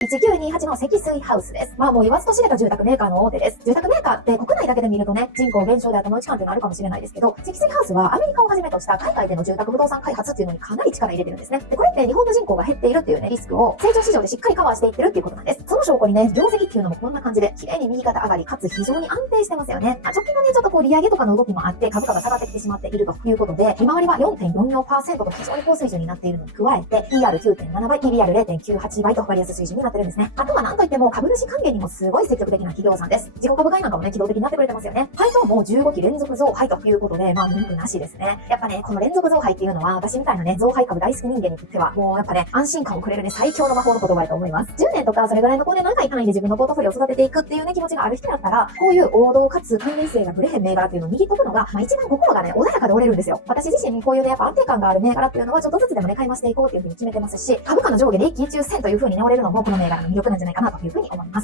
1928の積水ハウスです。もう言わずと知れた住宅メーカーの大手です。住宅メーカーって国内だけで見るとね、人口減少で頭打ち感っていうのあるかもしれないですけど、積水ハウスはアメリカをはじめとした海外での住宅不動産開発っていうのにかなり力入れてるんですね。で、これって日本の人口が減っているっていうね、リスクを成長市場でしっかりカバーしていってるっていうことなんです。その証拠にね、業績っていうのもこんな感じで、綺麗に右肩上がり、かつ非常に安定してますよね。直近のね、ちょっと利上げとかの動きもあって、株価が下がってきてしまっているということで、利回りは 4.44% と非常に高水準になっているのに加えて、PR9.7 倍、PBR0.98 倍と割安水準になってるんですね。あとはなんといっても株主還元にもすごい積極的な企業さんです。自己株買いなんかもね、機動的になってくれてますよね。配当も15期連続増配ということで、文句なしですね。やっぱね、この連続増配っていうのは、私みたいなね、増配株大好き人間にとっては、もうやっぱね、安心感をくれるね、最強の魔法の言葉だと思います。10年とかそれぐらいの長い単位で自分のポートフォリオを育てていくっていうね、気持ちがある人だったら、こういう王道かつ関連性がぶれへん銘柄っていうのを握っとくのが、一番心がね、穏やかで折れるんですよ。私自身こういうね、やっぱ安定感がある銘柄っていうのは、ちょっとずつでもね、買い増していこうっていうふうに決めてますし、株価の上下で一喜一憂せんというふうにね、折れるのも、この銘柄の魅力なんじゃないかなというふうに思います。